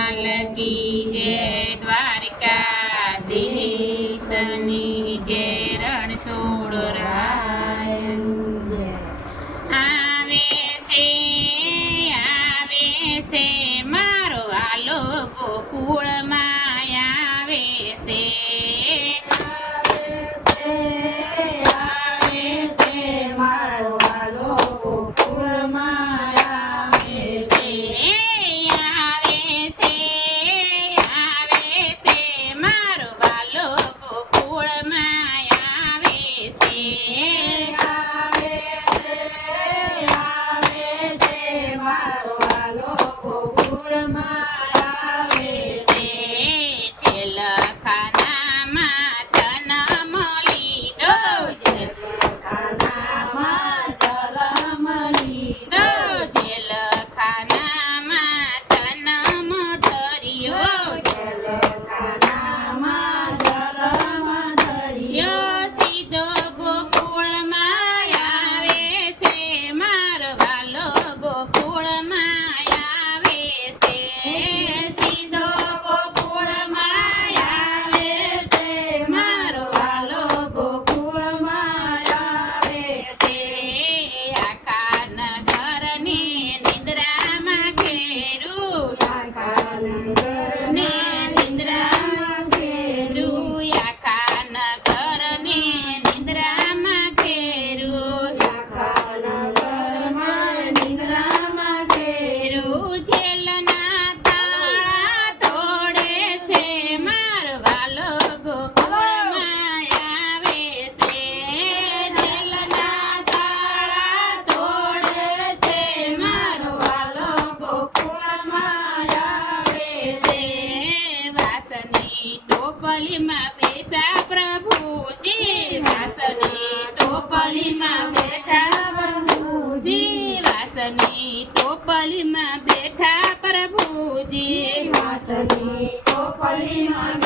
લાલ કી જય, દ્વારકાધીશની જય, રણછોડરાયની જય. આવે છે મારો વાલો ગોકુળમાં આવે છે. મારો વાલો ગોકુળમાં આવે છે. મારો વાલો ગોકુળમાં આવે છે. મારો વાલો ગોકુળમાં આવે છે. છેલ્લખાનામાં જન્મ લીધો, છેલ્લખાનામાં જન્મ લીધો, છેલ્લખાનામાં જન્મ ધર્યો, છેલ્લખાનામાં જન્મ ધર્યો. સીધો ગોકુળમાં આવે છે. મારો વાલો ગોકુળમાં આવે છે. સીધો ગોકુળમાં આવે છે. મારો વાલો ગોકુળમાં આવે છે. આખા નગરને નિંદ્રામાં ઘેરું, આખા ને નિંદ્રામાં ઘેરું, આખા નગરને નિંદ્રામાં ઘેરું, આખા નગરમાં નિંદ્રામાં ઘેરું. જેલના તાળા તોડે છે. મારો વાલો ગોકુળમાં આવે છે. જેલના તાળા તોડે છે. મારો વાલો ગોકુળમાં આવે છે. વાસની ટોપલીમાં બેસા પ્રભુજી, વાસની ટોપલીમાં બેઠા પ્રભુજી, વાસની ટોપલીમાં બેઠા પ્રભુજી. વાસની ટોપલીમાં